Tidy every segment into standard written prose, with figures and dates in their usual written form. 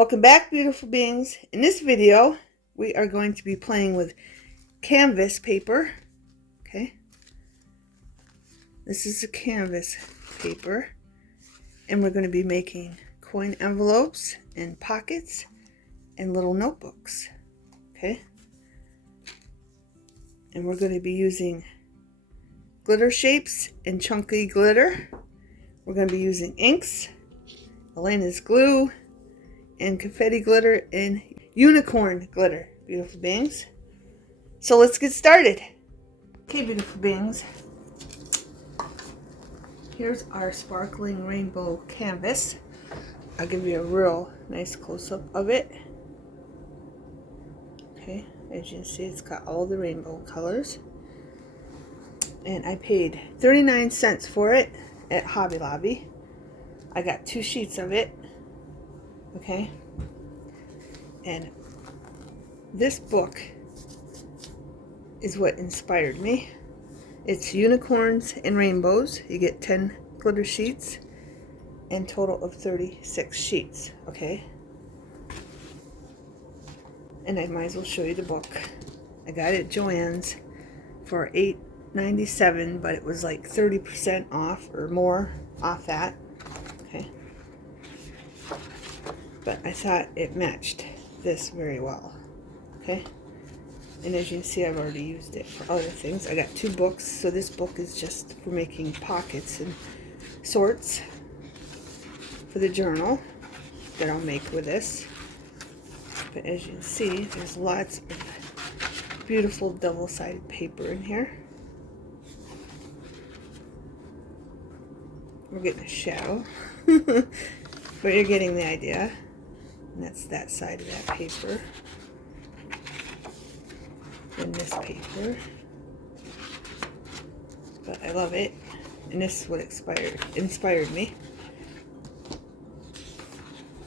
Welcome back, beautiful beings. In this video, we are going to be playing with canvas paper. Okay, this is a canvas paper, and we're going to be making coin envelopes and pockets and little notebooks. Okay, and we're going to be using glitter shapes and chunky glitter. We're going to be using inks, Elena's glue, and confetti glitter and unicorn glitter, beautiful beings. So let's get started. Okay, beautiful beings, here's our sparkling rainbow canvas. I'll give you a real nice close-up of it. Okay, as you can see, it's got all the rainbow colors, and I paid 39 cents for it at Hobby Lobby. I got 2 sheets of it. Okay, and this book is what inspired me. It's unicorns and rainbows. You get 10 glitter sheets and total of 36 sheets. Okay, and I might as well show you the book. I got it at Joann's for $8.97, but it was like 30% off or more off that. Okay, but I thought it matched this very well. Okay, and as you can see, I've already used it for other things. I got 2 books, so this book is just for making pockets and sorts for the journal that I'll make with this. But as you can see, there's lots of beautiful double-sided paper in here. We're getting a shadow, but you're getting the idea. And that's that side of that paper. And this paper. But I love it. And this is what inspired me.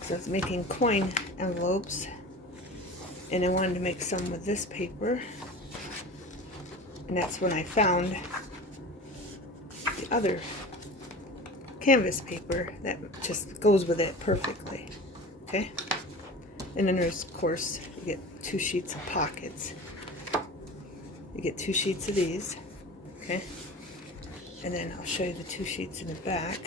So I was making coin envelopes, and I wanted to make some with this paper. And that's when I found the other canvas paper that just goes with it perfectly. Okay, and then there's, of course, you get 2 sheets of pockets. You get 2 sheets of these. Okay, and then I'll show you the 2 sheets in the back.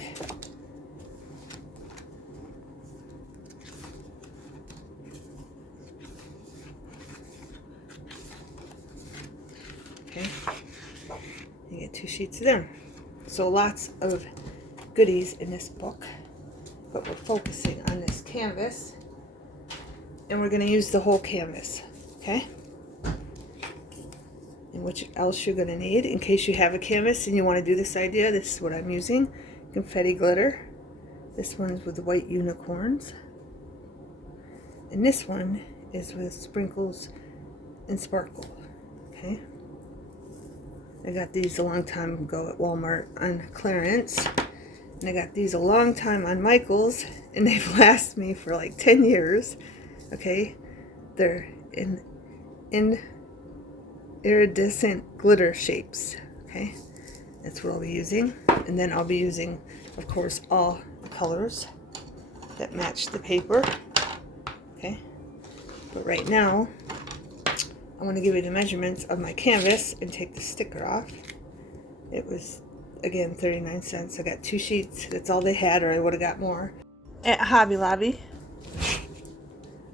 Okay, you get 2 sheets of them. So lots of goodies in this book, but we're focusing on this canvas, and we're going to use the whole canvas. Okay, and what else you're going to need in case you have a canvas and you want to do this idea. This is what I'm using: confetti glitter. This one's with white unicorns, and this one is with sprinkles and sparkle. Okay, I got these a long time ago at Walmart on clearance, and I got these a long time on Michael's, and they've lasted me for like 10 years. Okay, they're in iridescent glitter shapes. Okay, that's what I'll be using, and then I'll be using, of course, all the colors that match the paper. Okay, but right now I want to give you the measurements of my canvas and take the sticker off. It was, again, 39 cents. I got 2 sheets. That's all they had, or I would have got more at Hobby Lobby.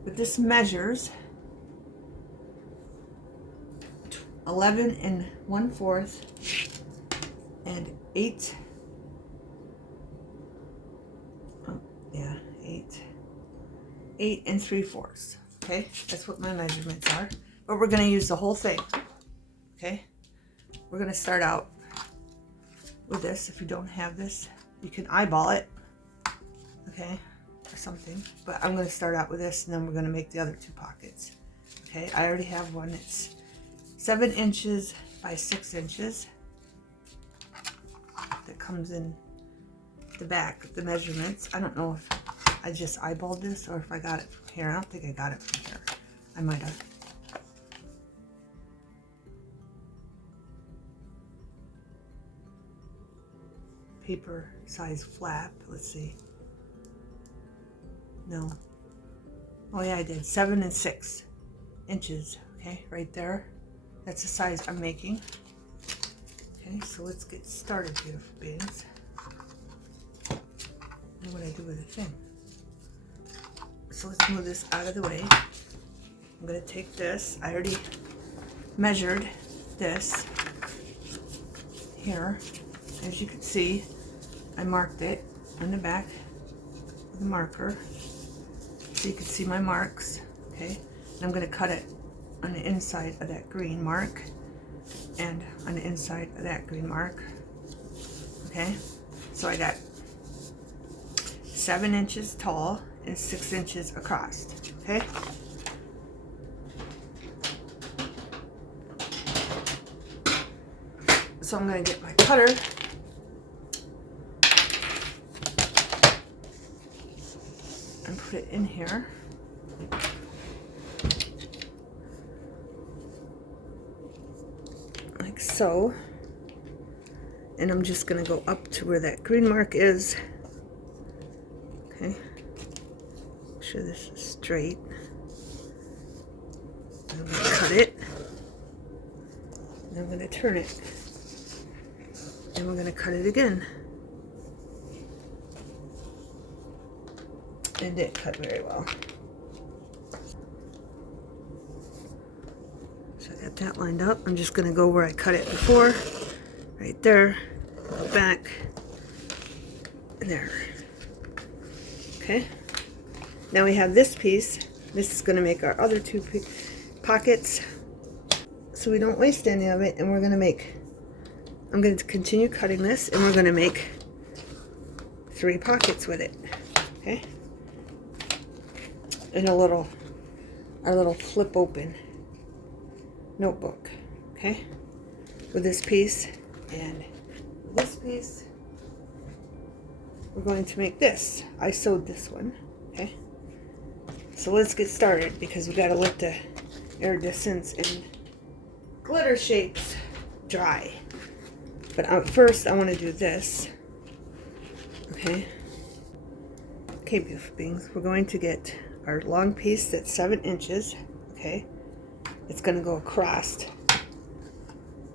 But this measures 11 1/4 and 8 3/4. Okay, that's what my measurements are, but we're going to use the whole thing. Okay, we're going to start out with this. If you don't have this, you can eyeball it, okay, or something, but I'm going to start out with this, and then we're going to make the other 2 pockets. Okay, I already have one. It's 7 inches by 6 inches. That comes in the back of the measurements. I don't know if I just eyeballed this or if I got it from here. I don't think I got it from here. I might have. Paper size flap. Let's see. No. Oh yeah, I did 7 and 6 inches. Okay, right there. That's the size I'm making. Okay, so let's get started, beautiful beings. And what I do with the thing. So let's move this out of the way. I'm going to take this. I already measured this here. As you can see, I marked it on the back with a marker. So you can see my marks. Okay, and I'm going to cut it on the inside of that green mark and on the inside of that green mark. Okay, so I got 7 inches tall and 6 inches across. Okay, so I'm going to get my cutter and put it in here. Like so. And I'm just going to go up to where that green mark is. Okay. Make sure this is straight. I'm going to cut it. And I'm going to turn it. And we're going to cut it again. It didn't cut very well. So I got that lined up. I'm just going to go where I cut it before. Right there. Go back. And there. Okay. Now we have this piece. This is going to make our other 2 pockets. So we don't waste any of it. And we're going to make, I'm going to continue cutting this. And we're going to make 3 pockets with it. Okay. In our little flip open notebook. Okay. With this piece and this piece, we're going to make this. I sewed this one. Okay. So let's get started because we got to let the iridescence and glitter shapes dry. But first I want to do this. Okay. Okay, beautiful beings. We're going to get our long piece that's 7 inches. Okay. It's going to go across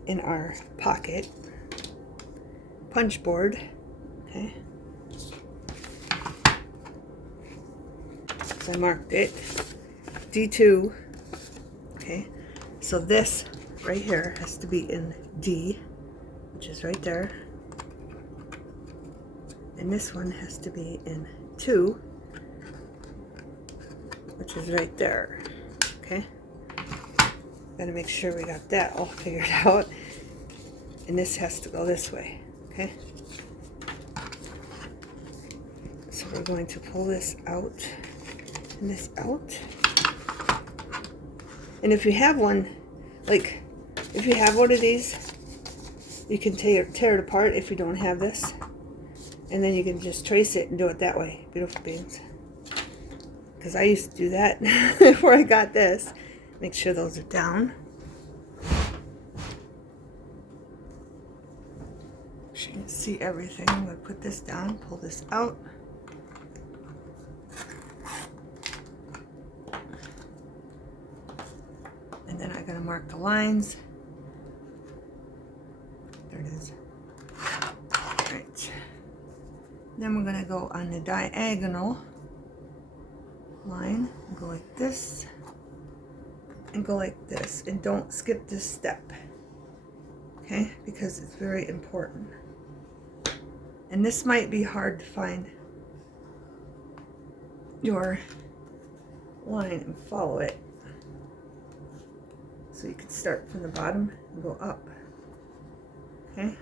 in our pocket punch board. Okay. So I marked it D2. Okay. So this right here has to be in D, which is right there. And this one has to be in 2, which is right there. Okay. Gotta make sure we got that all figured out. And this has to go this way. Okay. So we're going to pull this out and this out. And if you have one, like if you have one of these, you can tear it apart if you don't have this. And then you can just trace it and do it that way. Beautiful beings. Because I used to do that before I got this. Make sure those are down. So you can see everything. I'm going to put this down, pull this out. And then I'm going to mark the lines. There it is. Alright. Then we're going to go on the diagonal line and go like this and go like this, and don't skip this step, okay, because it's very important. And this might be hard to find your line and follow it, so you can start from the bottom and go up, okay,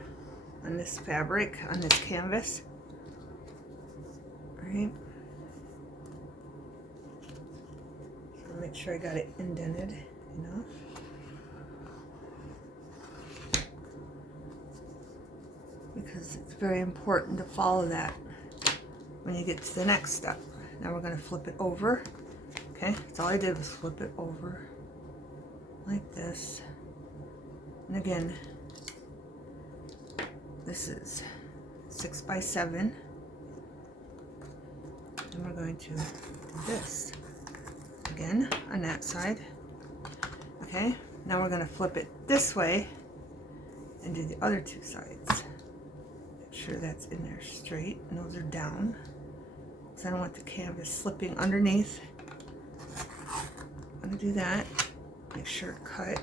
on this fabric, on this canvas. All right. Make sure I got it indented enough. Because it's very important to follow that when you get to the next step. Now we're going to flip it over. Okay, that's all I did was flip it over like this. And again, this is 6 by 7. And we're going to do this. again on that side. Okay, now we're going to flip it this way and do the other two sides. Make sure that's in there straight and those are down, because I don't want the canvas slipping underneath. I'm going to do that. Make sure to cut.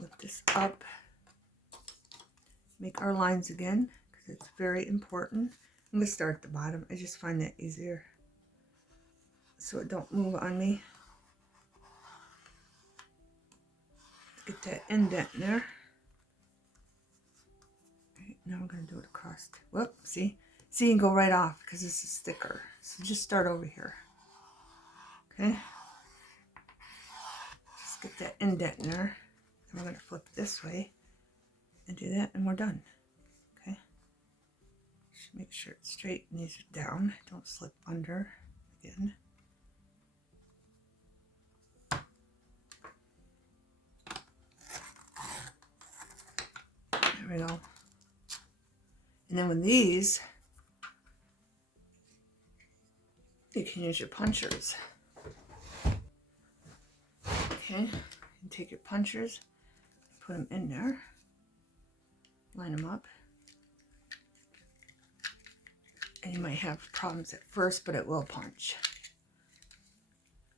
Lift this up. Make our lines again, because it's very important. I'm going to start at the bottom. I just find that easier so it don't move on me. Get that indent in there. Right, now we're going to do it across. Whoop, see? See, you can go right off because this is thicker. So just start over here. Okay? Just get that indent in there. And we're going to flip it this way and do that, and we're done. Okay? Just make sure it's straight and these are down. Don't slip under again. There we go. And then with these, you can use your punchers. Okay, and take your punchers, put them in there, line them up. And you might have problems at first, but it will punch.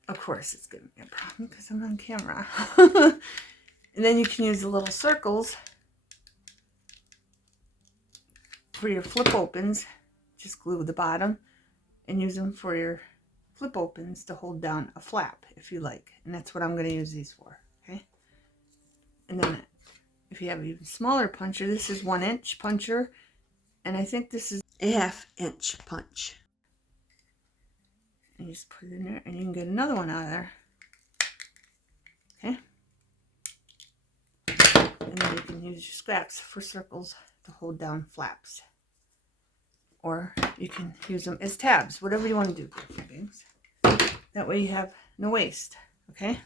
Of course, it's going to be a problem because I'm on camera. And then you can use the little circles for your flip opens. Just glue the bottom and use them for your flip opens to hold down a flap if you like. And that's what I'm going to use these for. Okay. And then if you have an even smaller puncher, this is 1 inch puncher. And I think this is a 1/2 inch punch. And you just put it in there and you can get another one out of there. Okay. And then you can use your scraps for circles to hold down flaps. Or you can use them as tabs, whatever you want to do. That way you have no waste. Okay?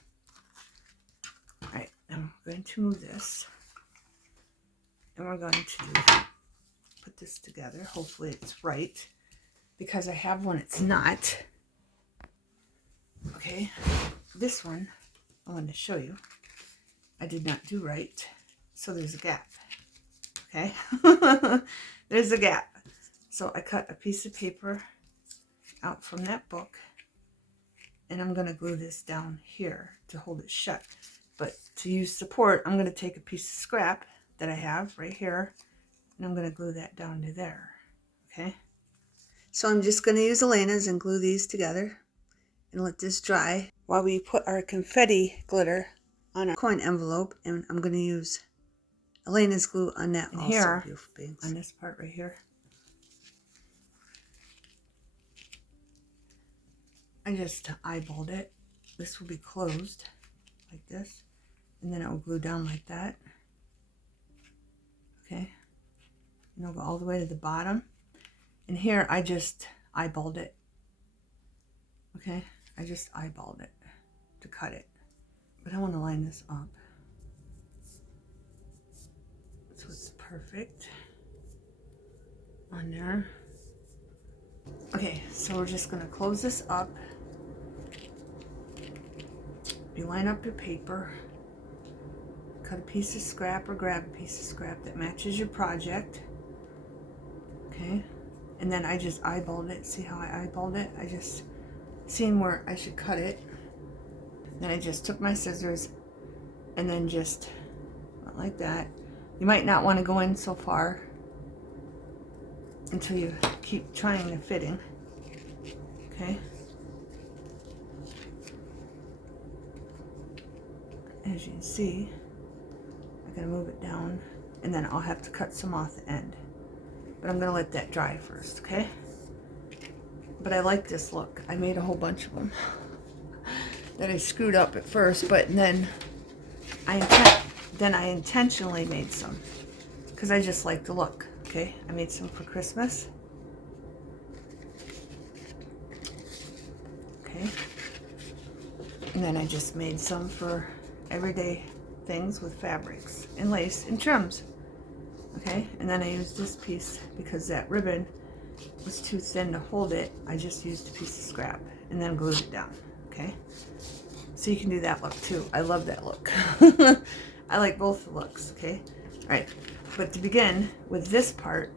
Alright, now I'm going to move this. And we're going to put this together. Hopefully it's right. Because I have one it's not. Okay, this one I wanted to show you. I did not do right. So there's a gap. Okay? There's a gap. So I cut a piece of paper out from that book. And I'm going to glue this down here to hold it shut. But to use support, I'm going to take a piece of scrap that I have right here. And I'm going to glue that down to there. Okay? So I'm just going to use Elena's and glue these together. And let this dry while we put our confetti glitter on our coin envelope. And I'm going to use Elena's glue on that and also, here, beautiful beings. On this part right here. I just eyeballed it. This will be closed like this. And then it will glue down like that. Okay. And it'll go all the way to the bottom. And here I just eyeballed it. Okay. I just eyeballed it to cut it. But I want to line this up. So it's perfect on there. Okay, so we're just going to close this up. You line up your paper. Cut a piece of scrap or grab a piece of scrap that matches your project. Okay, and then I just eyeballed it. See how I eyeballed it? I just seen where I should cut it. Then I just took my scissors and then just went like that. You might not want to go in so far until you keep trying the fitting. Okay. As you can see, I'm going to move it down and then I'll have to cut some off the end. But I'm going to let that dry first, okay? But I like this look. I made a whole bunch of them that I screwed up at first, but then I intentionally made some because I just like the look. Okay, I made some for Christmas. Okay, and then I just made some for everyday things with fabrics and lace and trims. Okay, and then I used this piece because that ribbon was too thin to hold it, I just used a piece of scrap and then glued it down, okay? So you can do that look too. I love that look. I like both the looks, okay? All right, but to begin with this part,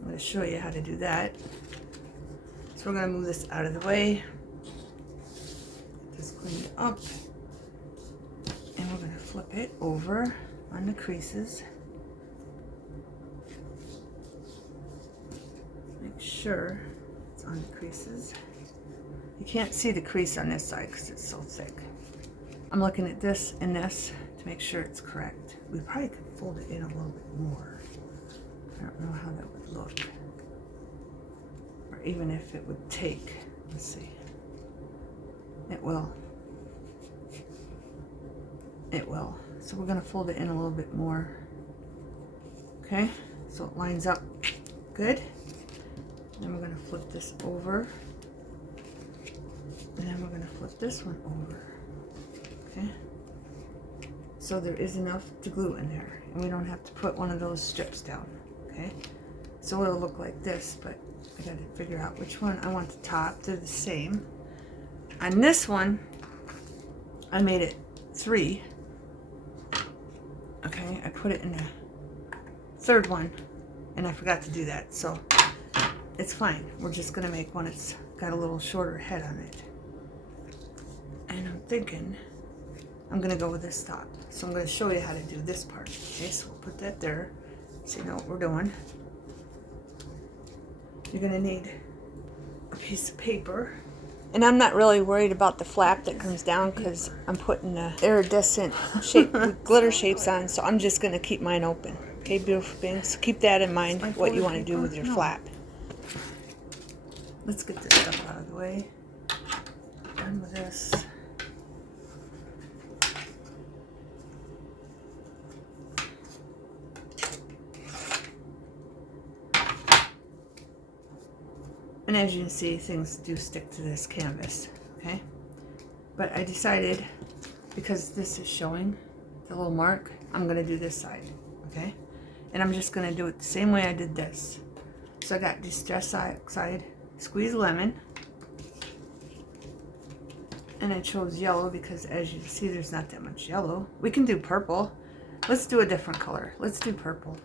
I'm gonna show you how to do that. So we're gonna move this out of the way. Get this cleaned up. And we're gonna flip it over on the creases. Make sure it's on the creases. You can't see the crease on this side because it's so thick. I'm looking at this and this to make sure it's correct. We probably could fold it in a little bit more. I don't know how that would look. Or even if it would take. Let's see. It will. It will. So we're going to fold it in a little bit more. Okay, so it lines up good. Then we're going to flip this over. And then we're going to flip this one over. Okay. So there is enough to glue in there. And we don't have to put one of those strips down. Okay. So it'll look like this, but I got to figure out which one I want the top. They're the same. On this one, I made it 3. Okay, I put it in the third one, and I forgot to do that, so it's fine. We're just gonna make one that's got a little shorter head on it. And I'm thinking I'm gonna go with this top. So I'm gonna show you how to do this part. Okay, so we'll put that there so you know what we're doing. You're gonna need a piece of paper. And I'm not really worried about the flap that comes down because I'm putting the iridescent shape, glitter shapes on, so I'm just going to keep mine open. Okay, beautiful beings? So keep that in mind, what you want to do with your flap. Let's get this stuff out of the way. Done with this. And as you can see, things do stick to this canvas, okay? But I decided, because this is showing the little mark, I'm gonna do this side, okay? And I'm just gonna do it the same way I did this. So I got Distress Oxide, squeezed lemon, and I chose yellow because as you can see, there's not that much yellow. We can do purple. Let's do a different color. Let's do purple.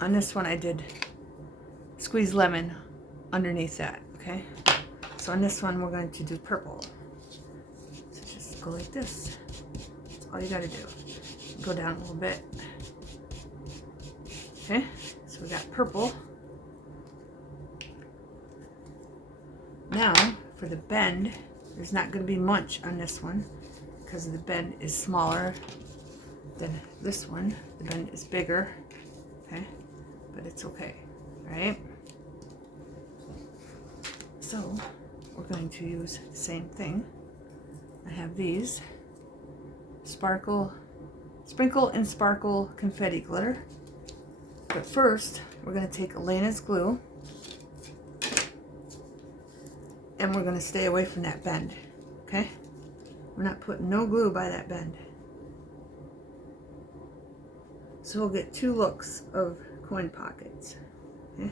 On this one I did squeeze lemon underneath that, okay? So on this one we're going to do purple. So just go like this. That's all you gotta do. Go down a little bit. Okay, so we got purple. Now for the bend, there's not gonna be much on this one because the bend is smaller than this one. The bend is bigger, okay? But it's okay, right? So we're going to use the same thing. I have these sprinkle and sparkle confetti glitter. But first, we're going to take Elena's glue and we're going to stay away from that bend, okay? We're not putting no glue by that bend. So we'll get 2 looks of coin pockets, okay?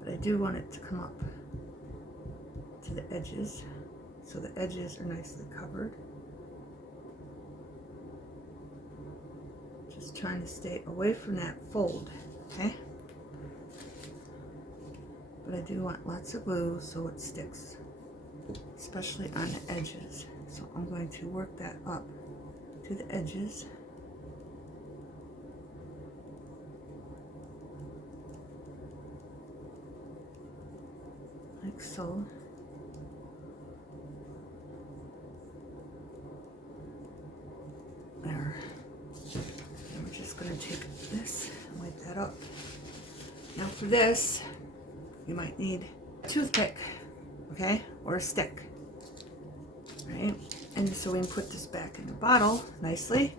But I do want it to come up to the edges, so the edges are nicely covered. Just trying to stay away from that fold, okay? But I do want lots of glue so it sticks, especially on the edges. So I'm going to work that up to the edges. Like so. There. And we're just going to take this and wipe that up. Now for this, you might need a toothpick, okay, or a stick, right? And so we can put this back in the bottle nicely.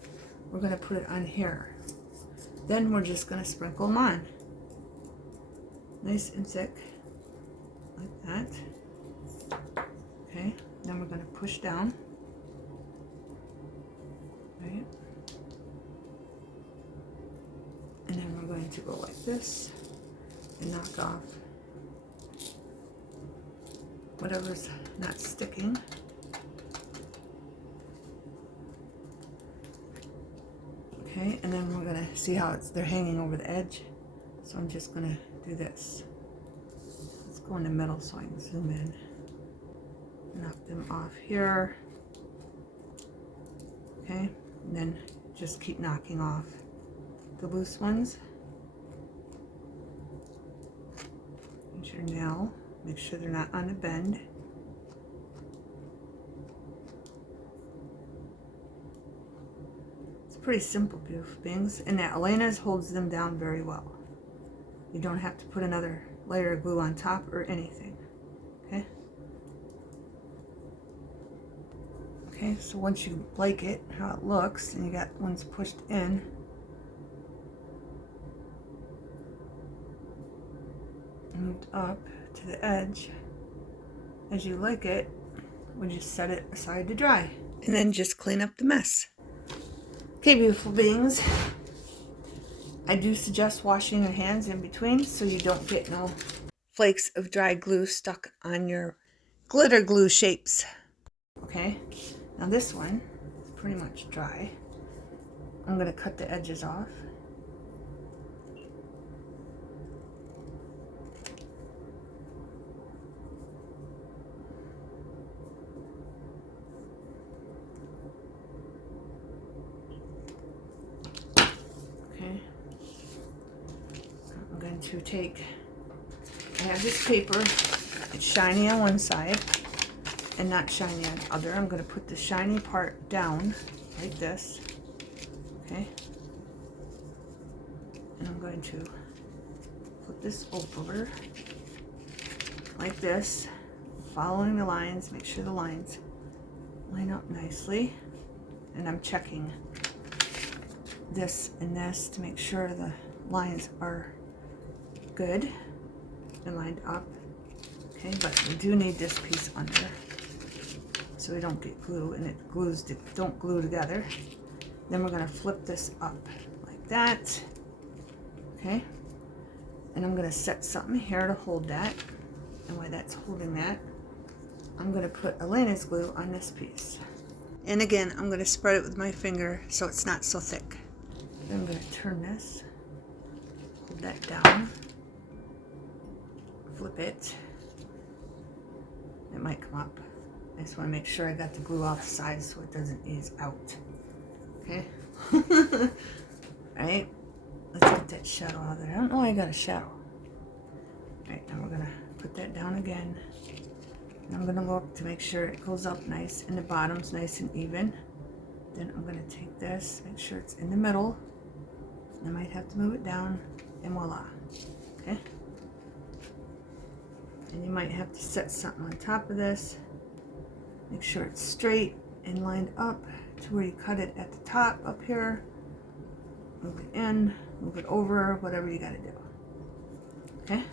We're going to put it on here. Then we're just going to sprinkle them on, nice and thick, like that. Okay. Then we're going to push down, right? to go like this and knock off whatever's not sticking. Okay, and then we're gonna see how they're hanging over the edge. So I'm just gonna do this. Let's go in the middle so I can zoom in. Knock them off here. Okay, and then just keep knocking off the loose ones. Use your nail, make sure they're not on a bend. It's pretty simple, beautiful beings, and that Elena's holds them down very well. You don't have to put another layer of glue on top or anything. Okay. Okay, so once you like it, how it looks, and you got ones pushed in, moved up to the edge, as you like it, we just set it aside to dry. And then just clean up the mess. Okay, beautiful beings. I do suggest washing your hands in between so you don't get no flakes of dry glue stuck on your glitter glue shapes. Okay, now this one is pretty much dry. I'm going to cut the edges off. Okay, I'm going to take, I have this paper, it's shiny on one side and not shiny on the other. I'm going to put the shiny part down like this, okay, and I'm going to flip this over like this, following the lines. Make sure the lines line up nicely, and I'm checking this and this to make sure the lines are good and lined up. Okay, but we do need this piece under so we don't get glue and don't glue together. Then we're going to flip this up like that. Okay, and I'm going to set something here to hold that, and while that's holding that, I'm going to put Elena's glue on this piece. And again, I'm going to spread it with my finger so it's not so thick. Then I'm going to turn this, hold that down, flip it. It might come up. I just want to make sure I got the glue off the side so it doesn't ease out. Okay? Alright, let's get that shadow out of there. I don't know why I got a shadow. Alright, now we're going to put that down again. And I'm going to look to make sure it goes up nice and the bottom's nice and even. Then I'm going to take this, make sure it's in the middle. I might have to move it down, and voila. Okay? And you might have to set something on top of this. Make sure it's straight and lined up to where you cut it at the top up here. Move it in, move it over, whatever you gotta do. Okay?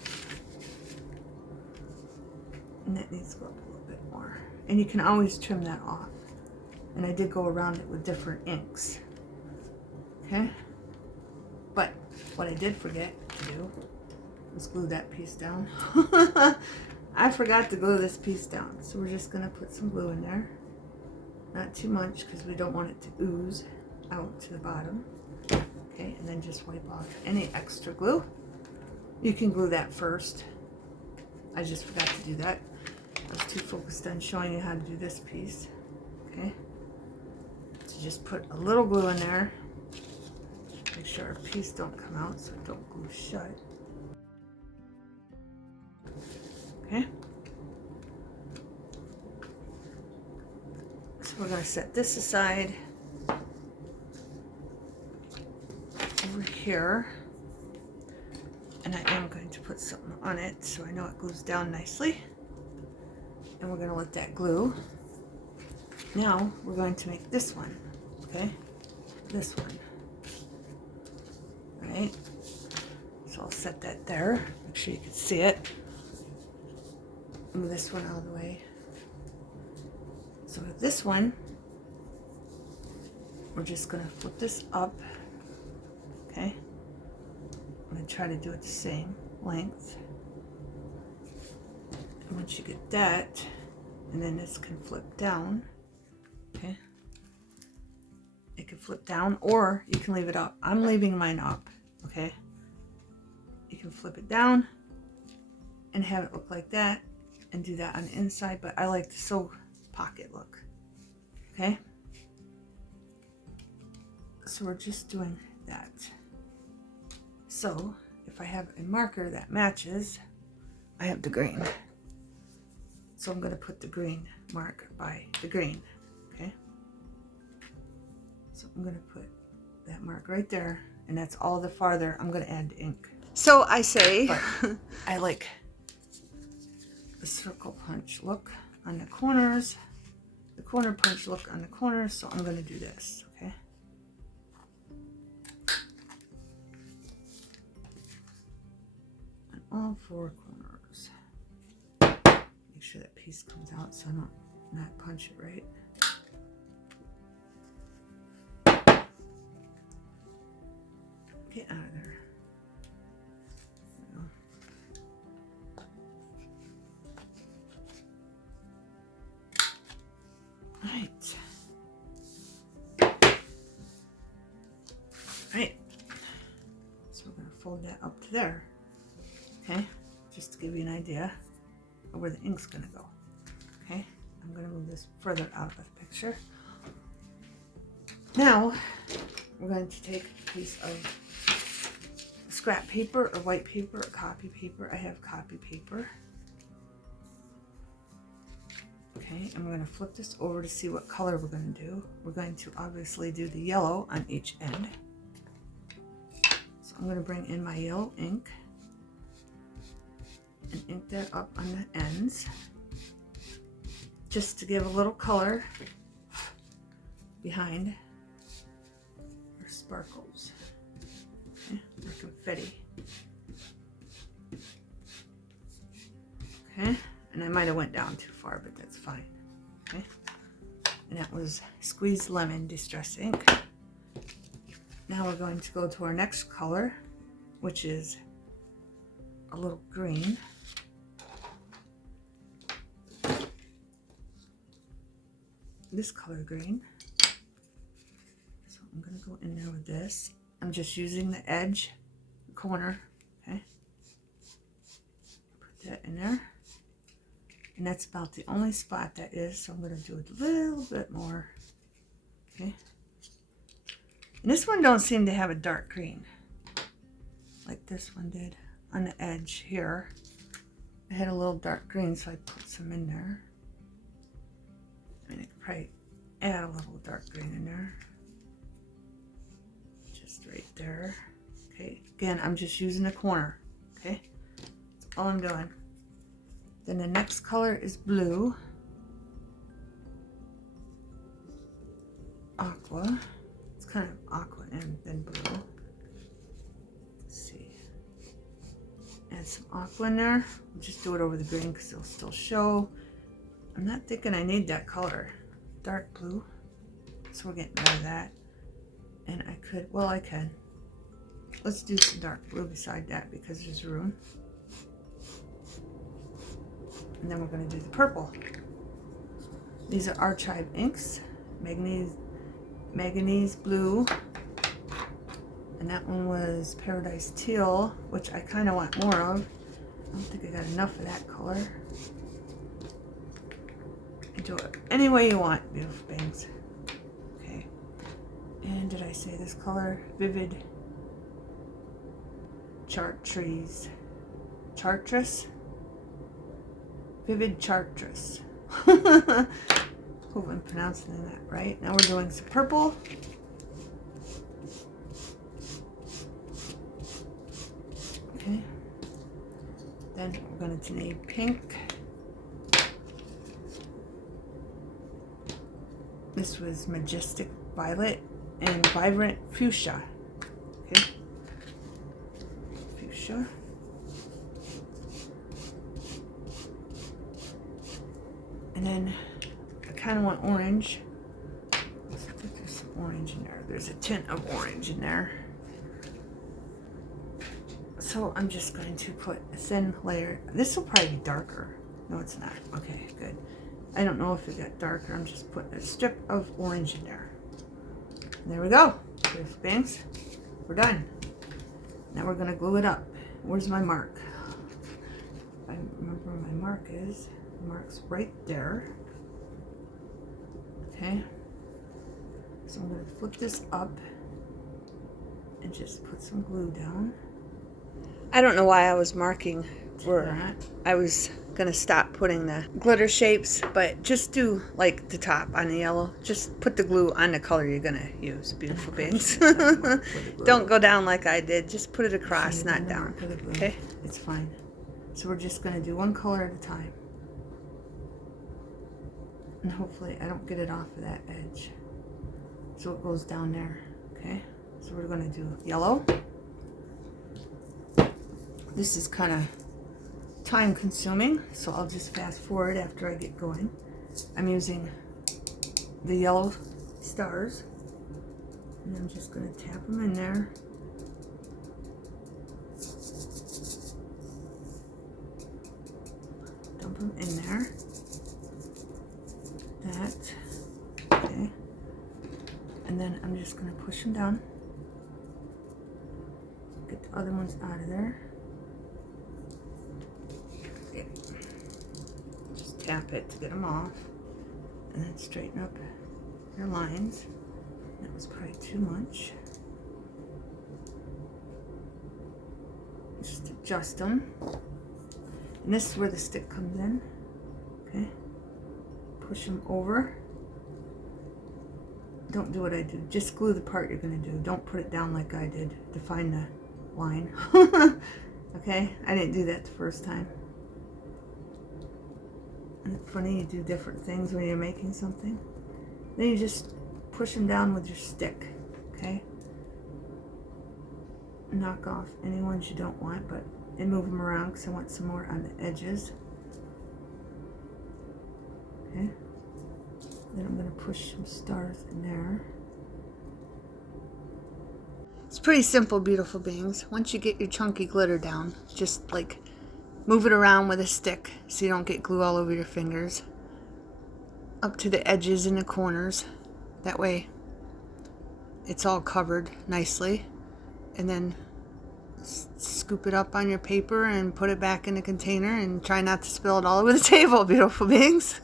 And that needs to go up a little bit more. And you can always trim that off. And I did go around it with different inks. Okay? But what I did forget to do was glue that piece down. I forgot to glue this piece down. So we're just gonna put some glue in there. Not too much because we don't want it to ooze out to the bottom. Okay, and then just wipe off any extra glue. You can glue that first. I just forgot to do that. I was too focused on showing you how to do this piece. Okay, so just put a little glue in there. Make sure our piece don't come out so it don't glue shut. Okay, so we're going to set this aside over here, and I am going to put something on it so I know it glues down nicely, and we're going to let that glue. Now we're going to make this one. Okay, this one. All right, so I'll set that there, make sure you can see it. Move this one out of the way. So with this one, we're just going to flip this up. Okay, I'm and try to do it the same length. And once you get that, and then this can flip down, okay? It can flip down, or you can leave it up. I'm leaving mine up, okay? You can flip it down and have it look like that and do that on the inside, but I like the sew pocket look, okay? So we're just doing that. So if I have a marker that matches, I have the green. So I'm going to put the green mark by the green, okay? So I'm going to put that mark right there, and that's all the farther I'm going to add the ink. So I say, I like the circle punch look on the corners, the corner punch look on the corners, so I'm going to do this, okay? On all four corners. Make sure that piece comes out so I don't not punch it right. Get out of there. Right. Right. So we're going to fold that up to there. Okay? Just to give you an idea of where the ink's going to go. Okay? I'm going to move this further out of the picture. Now, we're going to take a piece of scrap paper or white paper or copy paper. I have copy paper. Okay, and we're going to flip this over to see what color we're going to do. We're going to obviously do the yellow on each end. So I'm going to bring in my yellow ink and ink that up on the ends just to give a little color behind our sparkles, okay, or confetti. Okay. And I might have went down too far, but that's fine. Okay. And that was Squeezed Lemon Distress Ink. Now we're going to go to our next color, which is a little green. This color green. So I'm going to go in there with this. I'm just using the edge, the corner. Okay. Put that in there. And that's about the only spot that is, so I'm going to do a little bit more. Okay. And this one don't seem to have a dark green like this one did on the edge here. I had a little dark green, so I put some in there. I mean, I could probably add a little dark green in there. Just right there. Okay. Again, I'm just using the corner. Okay. That's all I'm doing. Then the next color is blue. Aqua. It's kind of aqua and then blue. Let's see. Add some aqua in there. I'll just do it over the green because it'll still show. I'm not thinking I need that color. Dark blue. So we're getting rid of that. And I could, well, I can. Let's do some dark blue beside that because there's room. And then we're going to do the purple. These are Archive inks, manganese blue, and that one was Paradise Teal, which I kind of want more of. I don't think I got enough of that color. You do it any way you want, beautiful things. Okay. And did I say this color? Vivid Chartreuse. Chartreuse? Vivid Chartreuse. Hope I'm pronouncing that right. Now we're doing some purple. Okay. Then we're going to need pink. This was Majestic Violet and Vibrant Fuchsia. Okay. Fuchsia. And then I kind of want orange. Let's think there's some orange in there. There's a tint of orange in there. So I'm just going to put a thin layer. This will probably be darker. No, it's not. Okay, good. I don't know if it got darker. I'm just putting a strip of orange in there. And there we go. There's bangs. We're done. Now we're going to glue it up. Where's my mark? I remember where my mark is. The mark's right there. Okay. So I'm going to flip this up and just put some glue down. I don't know why I was marking where I was gonna stop putting the glitter shapes, but just do like the top on the yellow. Just put the glue on the color you're gonna use, beautiful beings. Don't go down like I did. Just put it across, not down. Okay? It's fine. So we're just gonna do one color at a time. And hopefully I don't get it off of that edge. So it goes down there. Okay? So we're gonna do yellow. This is kind of time consuming, so I'll just fast forward after I get going. I'm using the yellow stars, and I'm just going to tap them in there. Dump them in there. That. Okay. And then I'm just going to push them down. Get the other ones out of there. Just tap it to get them off, and then straighten up your lines. That was probably too much. Just adjust them, and this is where the stick comes in. Okay, push them over. Don't do what I do. Just glue the part you're going to do. Don't put it down like I did to find the line. Okay, I didn't do that the first time. Isn't it funny, you do different things when you're making something? Then you just push them down with your stick, okay? Knock off any ones you don't want, but and move them around because I want some more on the edges. Okay. Then I'm going to push some stars in there. It's pretty simple, beautiful beings. Once you get your chunky glitter down, just like move it around with a stick so you don't get glue all over your fingers. Up to the edges and the corners. That way it's all covered nicely. And then scoop it up on your paper and put it back in the container and try not to spill it all over the table, beautiful beings.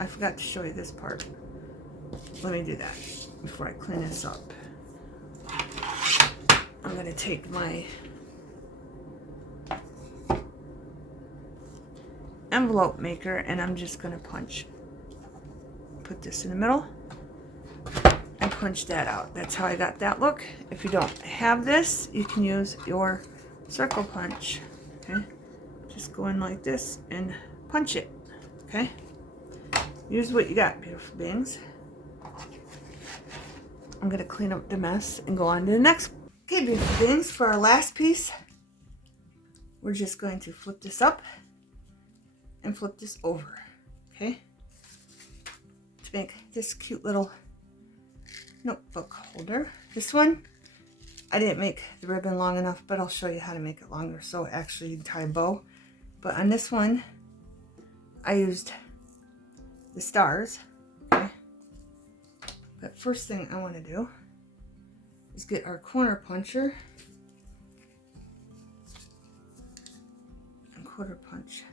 I forgot to show you this part. Let me do that before I clean this up. I'm going to take my envelope maker and I'm just going to put this in the middle and punch that out. That's how I got that look. If you don't have this, you can use your circle punch. Okay, just go in like this and punch it. Okay, use what you got, beautiful beings. I'm going to clean up the mess and go on to the next. Okay, beautiful beings, for our last piece, we're just going to flip this up and flip this over, okay, to make this cute little notebook holder. This one, I didn't make the ribbon long enough, but I'll show you how to make it longer so actually you can tie a bow. But on this one, I used the stars, okay. But first thing I want to do is get our corner puncher and quarter punch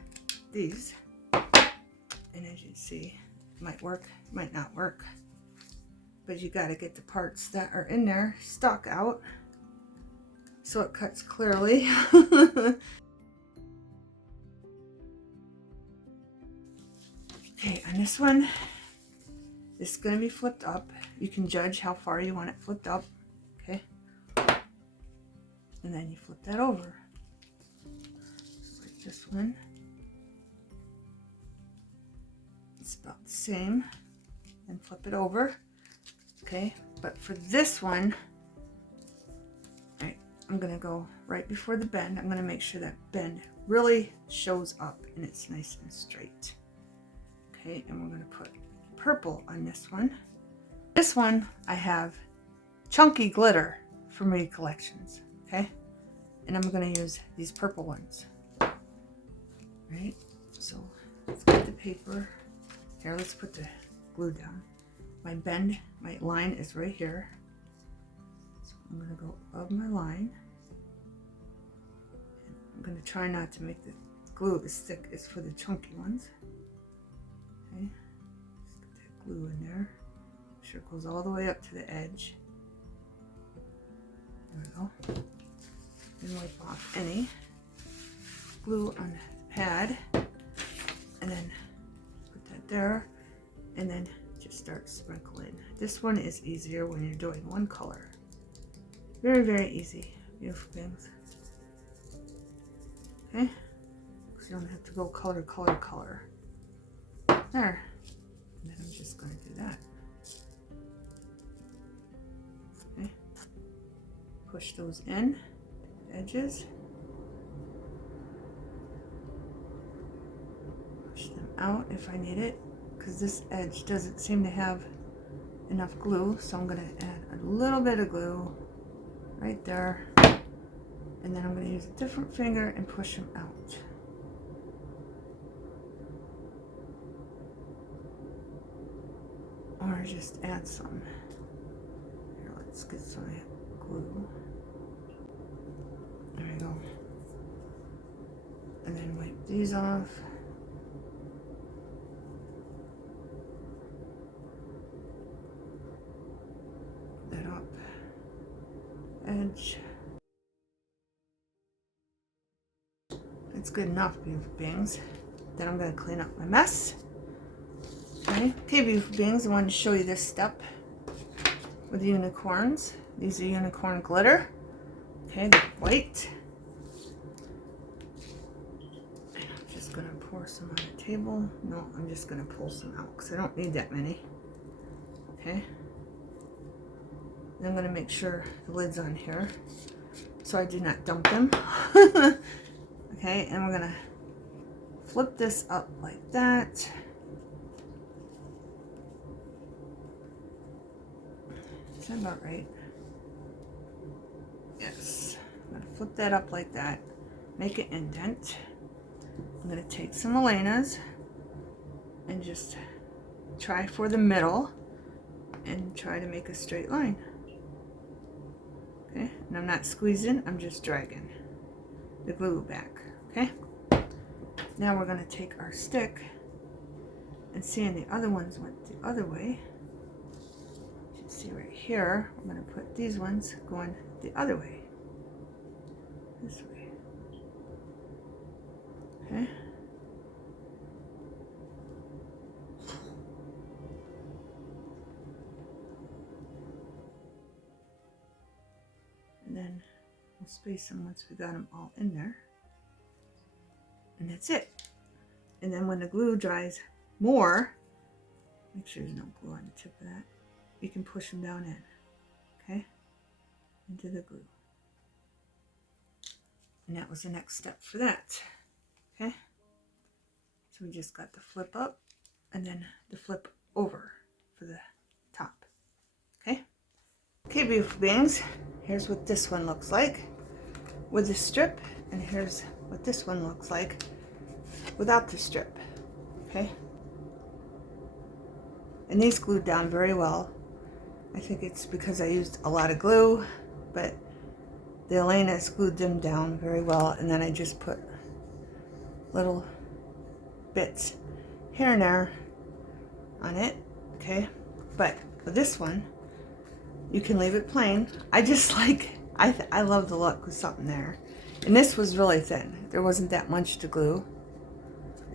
these. And as you see, it might work, might not work. But you got to get the parts that are in there stuck out so it cuts clearly. Okay, on this one, this is going to be flipped up. You can judge how far you want it flipped up. Okay. And then you flip that over. Just like this one. It's about the same. And flip it over. Okay. But for this one, right, I'm going to go right before the bend. I'm going to make sure that bend really shows up and it's nice and straight. Okay. And we're going to put purple on this one. This one, I have chunky glitter from Reed Collections. Okay. And I'm going to use these purple ones. Right. So let's get the paper. Here, let's put the glue down. My bend, my line is right here. So I'm going to go above my line. And I'm going to try not to make the glue as thick as for the chunky ones. Okay. Just get that glue in there. Make sure it goes all the way up to the edge. There we go. And wipe off any glue on the pad. And then put that there. And then just start sprinkling. This one is easier when you're doing one color. Very, very easy. Beautiful things. Okay? So you don't have to go color, color, color. There. And then I'm just going to do that. Okay? Push those in, edges. Push them out if I need it, because this edge doesn't seem to have enough glue, so I'm going to add a little bit of glue right there, and then I'm going to use a different finger and push them out. Or just add some. Here, let's get some glue. There we go. And then wipe these off. That up. Edge. That's good enough, beautiful beings. Then I'm going to clean up my mess. Okay, beautiful beings, I wanted to show you this step with the unicorns. These are unicorn glitter. Okay, they're white. And I'm just going to pour some on the table. No, I'm just going to pull some out because I don't need that many. Okay. And I'm going to make sure the lid's on here so I do not dump them. Okay, and we're going to flip this up like that. Is that about right? Yes. I'm going to flip that up like that. Make an indent. I'm going to take some Elena's and just try for the middle and try to make a straight line. Okay, and I'm not squeezing, I'm just dragging the glue back. Okay, now we're going to take our stick and seeing the other ones went the other way. You can see right here, I'm going to put these ones going the other way. This way. Okay. And then we'll space them once we got them all in there. And that's it. And then when the glue dries more, make sure there's no glue on the tip of that. You can push them down in, okay, into the glue. And that was the next step for that, okay. So we just got the flip up and then the flip over for the top, okay. Okay, beautiful beings, here's what this one looks like with the strip, and here's what this one looks like without the strip, okay. And these glued down very well. I think it's because I used a lot of glue, but the Elena's glued them down very well, and then I just put little bits here and there on it, okay. But with this one, you can leave it plain. I just like, I love the look with something there. And this was really thin. There wasn't that much to glue.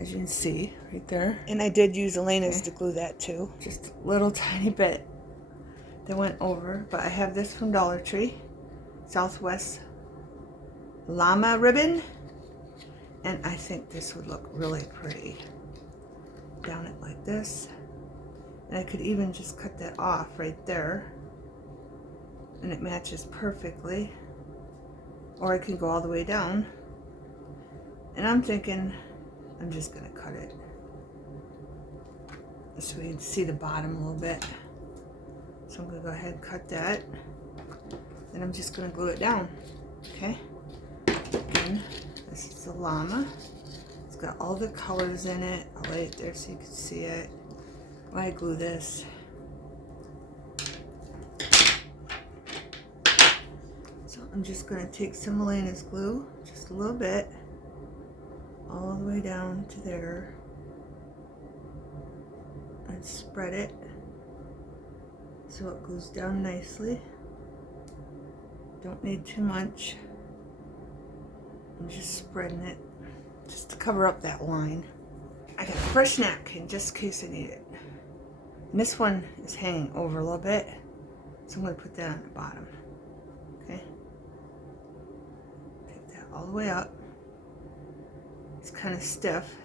as you can see right there. And I did use Elena's to glue that too. Just a little tiny bit that went over. But I have this from Dollar Tree, Southwest Llama ribbon. And I think this would look really pretty. Down it like this. And I could even just cut that off right there. And it matches perfectly. Or I can go all the way down. And I'm thinking I'm just going to cut it so we can see the bottom a little bit. So I'm going to go ahead and cut that. And I'm just going to glue it down. Okay. Again, this is the llama. It's got all the colors in it. I'll lay it there so you can see it. While I glue this. So I'm just going to take some Elena's glue, just a little bit, all the way down to there, and spread it so it glues down nicely. Don't need too much. I'm just spreading it just to cover up that line. I got a fresh napkin just in case I need it. And this one is hanging over a little bit, so I'm going to put that on the bottom. Okay. Take that all the way up. It's kind of stiff.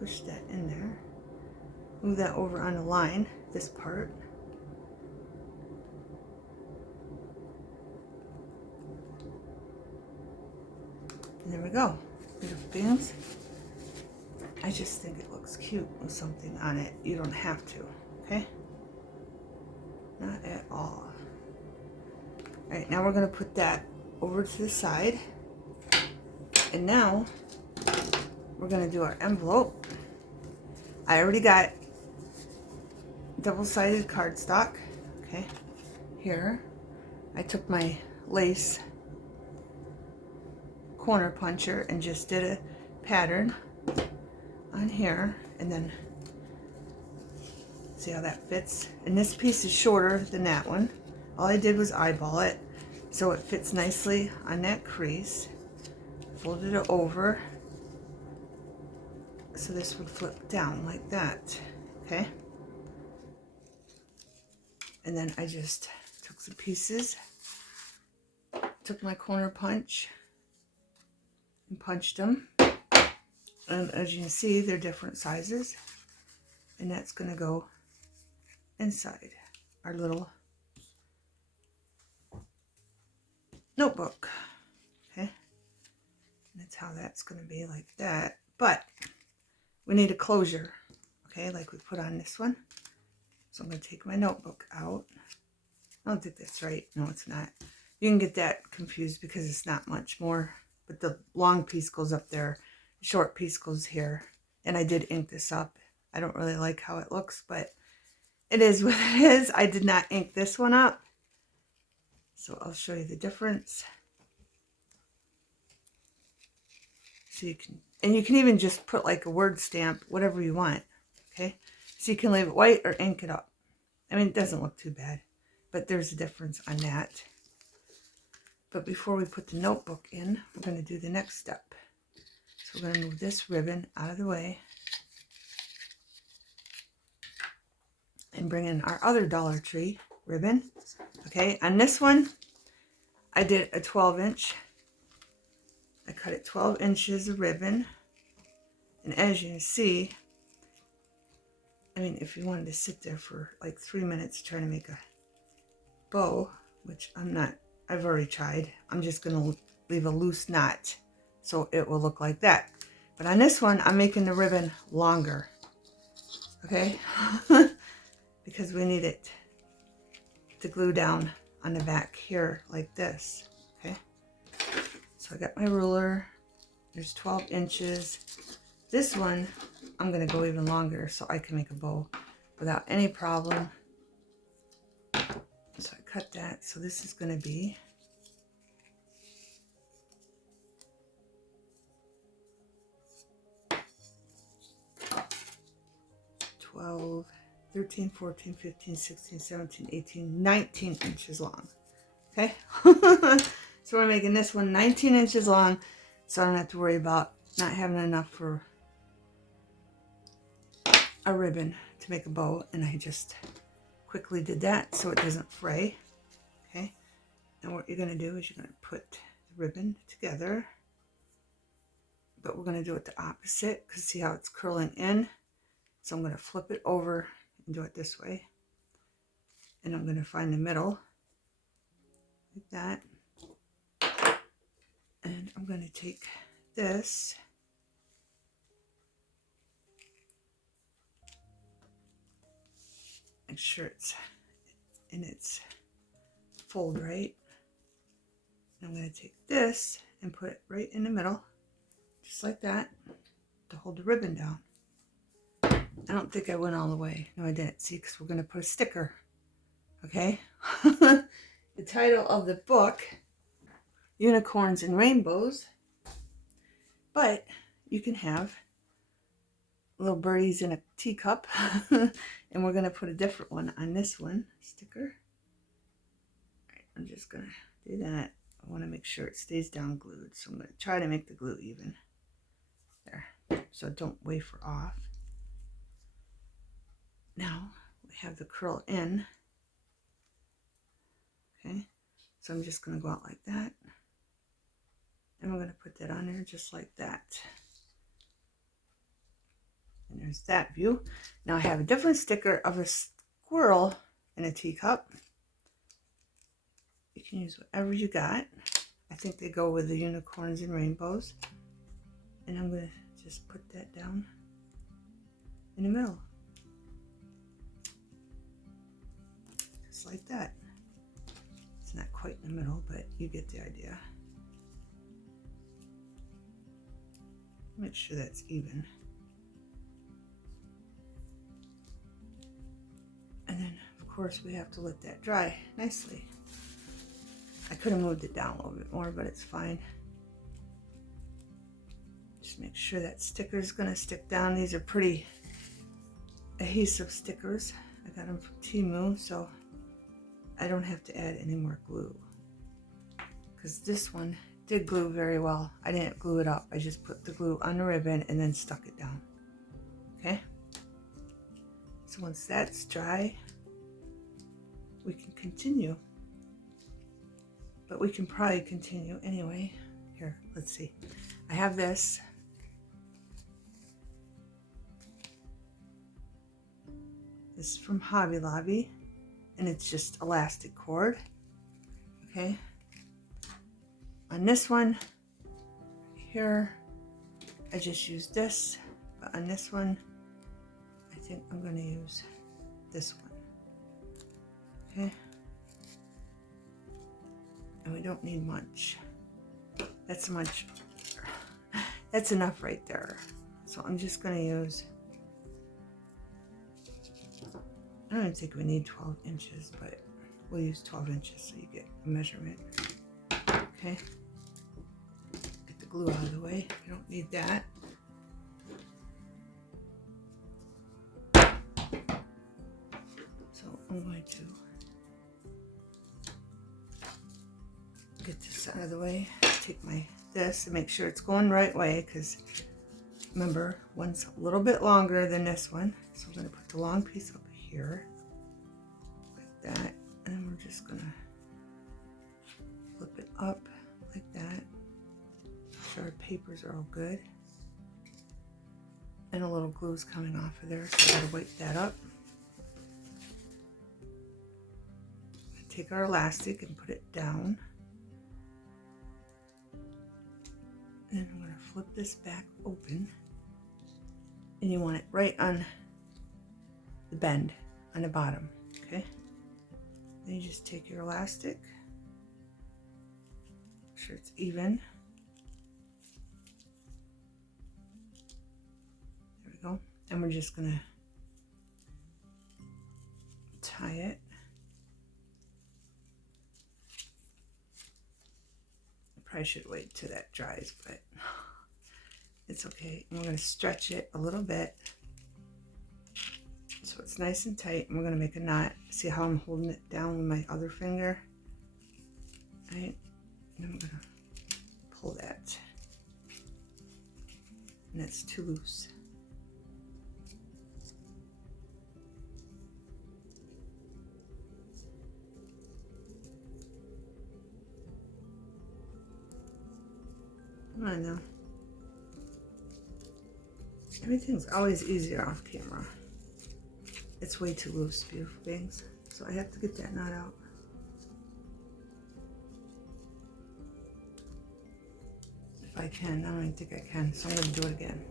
Push that in there. Move that over on the line, this part. And there we go. Beautiful things. I just think it looks cute with something on it. You don't have to, okay? Not at all. All right, now we're going to put that over to the side. And now we're going to do our envelope. I already got double-sided cardstock, okay? Here, I took my lace corner puncher and just did a pattern on here, and then see how that fits. And this piece is shorter than that one. All I did was eyeball it so it fits nicely on that crease. Folded it over so this would flip down like that, okay? And then I just took some pieces, took my corner punch and punched them. And as you can see, they're different sizes. And that's going to go inside our little notebook. Okay. And that's how that's going to be, like that. But we need a closure. Okay, like we put on this one. So I'm going to take my notebook out. I don't think that's right. No, it's not. You can get that confused because it's not much more. But the long piece goes up there. The short piece goes here. And I did ink this up. I don't really like how it looks, but it is what it is. I did not ink this one up. So I'll show you the difference. So you can, and you can even just put like a word stamp, whatever you want. Okay. So you can leave it white or ink it up. I mean, it doesn't look too bad, but there's a difference on that. But before we put the notebook in, we're going to do the next step. So we're going to move this ribbon out of the way and bring in our other Dollar Tree ribbon. Okay, on this one, I did a 12-inch. I cut it 12 inches of ribbon. And as you can see, I mean, if you wanted to sit there for like 3 minutes trying to make a bow, which I'm not, I've already tried. I'm just going to leave a loose knot so it will look like that. But on this one, I'm making the ribbon longer. Okay? Because we need it to glue down on the back here like this. Okay? So I got my ruler. There's 12 inches. This one, I'm going to go even longer so I can make a bow without any problem. So I cut that. So this is going to be 12, 13, 14, 15, 16, 17, 18, 19 inches long. Okay? So we're making this one 19 inches long, so I don't have to worry about not having enough for a ribbon to make a bow. And I just quickly did that so it doesn't fray. Okay, and what you're going to do is you're going to put the ribbon together, but we're going to do it the opposite, because see how it's curling in. So I'm going to flip it over and do it this way, and I'm going to find the middle like that, and I'm going to take this make sure it's in its fold right. I'm going to take this and put it right in the middle, just like that, to hold the ribbon down. I don't think I went all the way. No, I didn't. See, because we're going to put a sticker. Okay? The title of the book, Unicorns and Rainbows, but you can have little birdies in a teacup. And we're going to put a different one on this one, sticker. All right, I'm just going to do that. I want to make sure it stays down glued, so I'm going to try to make the glue even. There, so don't wafer off. Now we have the curl in. Okay, so I'm just going to go out like that, and we're going to put that on there just like that. And there's that view. Now I have a different sticker of a squirrel in a teacup. You can use whatever you got. I think they go with the unicorns and rainbows. And I'm going to just put that down in the middle. Just like that. It's not quite in the middle, but you get the idea. Make sure that's even. And then, of course, we have to let that dry nicely. I could have moved it down a little bit more, but it's fine. Just make sure that sticker is going to stick down. These are pretty adhesive stickers. I got them from Temu, so I don't have to add any more glue. Because this one did glue very well. I didn't glue it up. I just put the glue on the ribbon and then stuck it down. Okay? So once that's dry, we can continue. But we can probably continue anyway. Here, let's see. I have this. This is from Hobby Lobby, and it's just elastic cord. Okay. On this one, here, I just used this. But on this one, I think I'm going to use this one. Okay. And we don't need much. That's enough right there. So I'm just going to use, I don't even think we need 12 inches, but we'll use 12 inches so you get a measurement. Okay. Get the glue out of the way. You don't need that. So I'm going to get this out of the way. Take this and make sure it's going the right way, because remember, one's a little bit longer than this one. So we're going to put the long piece up here like that, and then we're just going to flip it up like that. Make sure our papers are all good. And a little glue is coming off of there, so I gotta wipe that up. Take our elastic and put it down. And I'm gonna flip this back open. And you want it right on the bend on the bottom, okay? Then you just take your elastic, make sure it's even. There we go. And we're just gonna tie it. I probably should wait till that dries, but it's okay. And we're gonna stretch it a little bit so it's nice and tight, and we're gonna make a knot. See how I'm holding it down with my other finger? Right? And I'm gonna pull that. And that's too loose. Come on now. Everything's always easier off camera. It's way too loose, beautiful things. So I have to get that knot out. If I can, I don't even think I can, so I'm gonna do it again.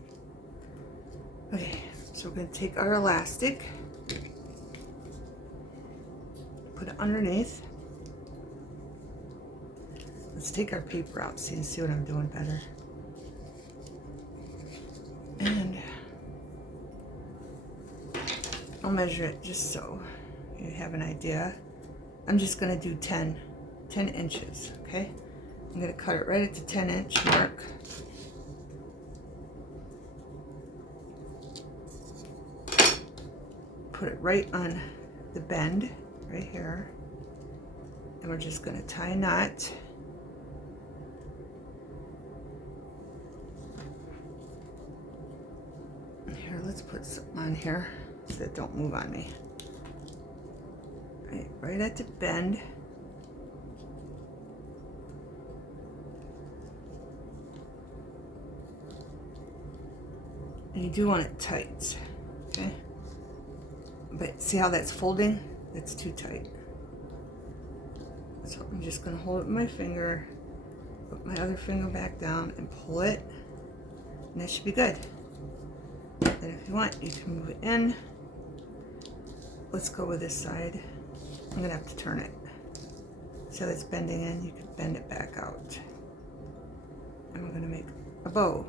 Okay, so we're gonna take our elastic, put it underneath. Let's take our paper out so you can see what I'm doing better. And I'll measure it just so you have an idea. I'm just gonna do 10 inches, okay? I'm gonna cut it right at the 10-inch mark. Put it right on the bend, right here. And we're just gonna tie a knot. Here, let's put something on here so that don't move on me. Right at the bend. And you do want it tight, okay? But see how that's folding? That's too tight. So I'm just gonna hold it with my finger, put my other finger back down and pull it, and that should be good. Then if you want, you can move it in. Let's go with this side. I'm gonna have to turn it. So that's bending in, you can bend it back out. And we're gonna make a bow.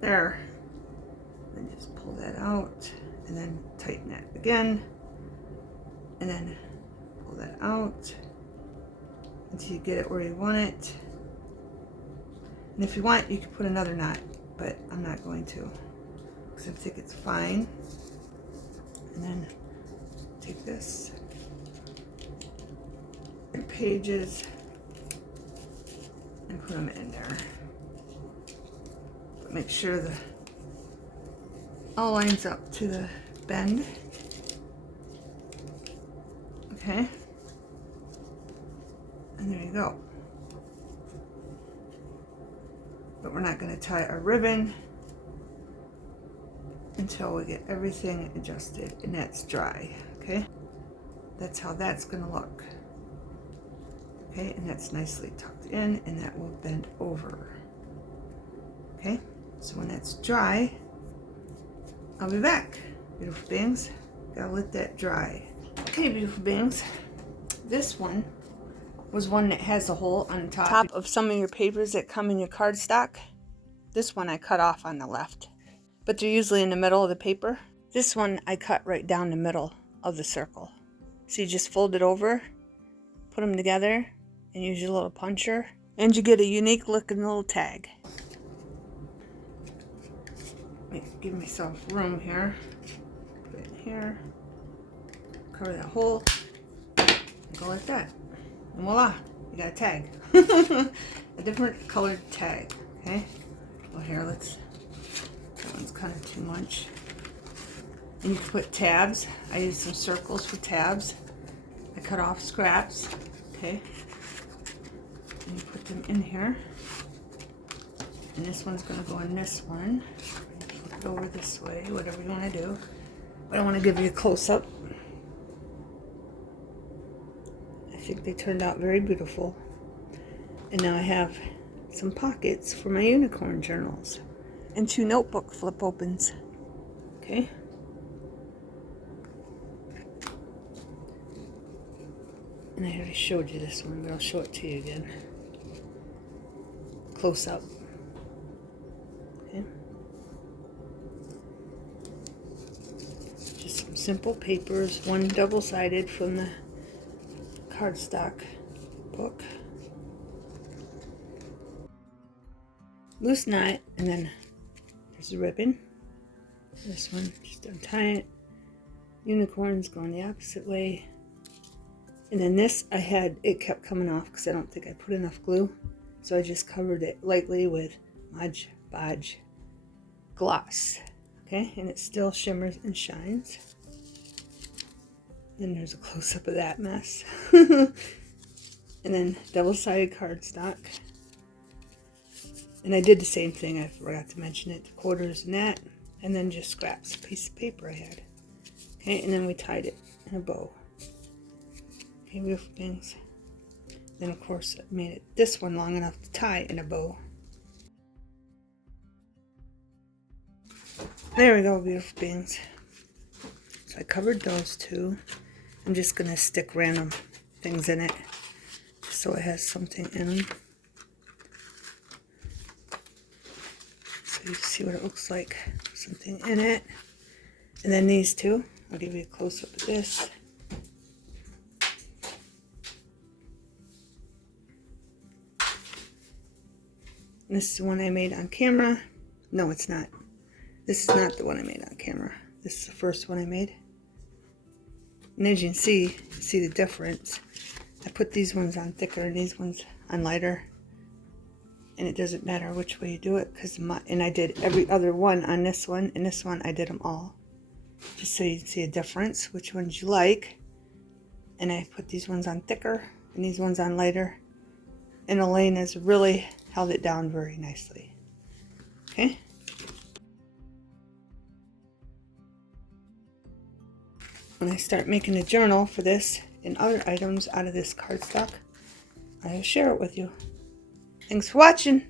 There. Then just pull that out and then tighten that again. And then pull that out until you get it where you want it. And if you want, you can put another knot, but I'm not going to because I think it's fine. And then take this and pages and put them in there. But make sure the all lines up to the bend. Okay. And there you go. But we're not going to tie our ribbon until we get everything adjusted and that's dry. Okay. That's how that's going to look. Okay. And that's nicely tucked in and that will bend over. Okay. So when that's dry, I'll be back. Beautiful beings. Gotta let that dry. Okay, beautiful beings. This one was one that has a hole on top of some of your papers that come in your cardstock. This one I cut off on the left, but they're usually in the middle of the paper. This one I cut right down the middle of the circle. So you just fold it over, put them together, and use your little puncher, and you get a unique looking little tag. Give myself room here. Put it in here. Cover that hole. And go like that. And voila, you got a tag. A different colored tag. Okay. Well, here, let's. That one's kind of too much. And you can put tabs. I use some circles for tabs. I cut off scraps. Okay. And you put them in here. And this one's going to go in this one. Flip it over this way, whatever you want to do. But I want to give you a close-up. I think they turned out very beautiful. And now I have some pockets for my unicorn journals. And 2 notebook flip opens. Okay. And I already showed you this one, but I'll show it to you again. Close up. Okay. Just some simple papers, one double-sided from the cardstock book. Loose knot, and then there's the ribbon. This one, just untie it, unicorns going the opposite way. And then this, it kept coming off because I don't think I put enough glue. So I just covered it lightly with Mod Podge gloss. Okay, and it still shimmers and shines. Then there's a close-up of that mess. And then double-sided cardstock. And I did the same thing, I forgot to mention it, the quarters and that. And then just scraps, a piece of paper I had. Okay, and then we tied it in a bow. Okay, beautiful things. Then of course I made this one long enough to tie in a bow. There we go, beautiful beings. So I covered those two. I'm just going to stick random things in it, just so it has something in them. So you see what it looks like, something in it. And then these two, I'll give you a close-up of this. And this is the one I made on camera. No, it's not. This is not the one I made on camera. This is the first one I made. And as you can see the difference. I put these ones on thicker and these ones on lighter. And it doesn't matter which way you do it, and I did every other one on this one, and this one I did them all. Just so you can see a difference, which ones you like. And I put these ones on thicker and these ones on lighter. And Elaine has really held it down very nicely. Okay. When I start making a journal for this and other items out of this cardstock, I will share it with you. Thanks for watching.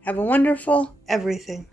Have a wonderful everything.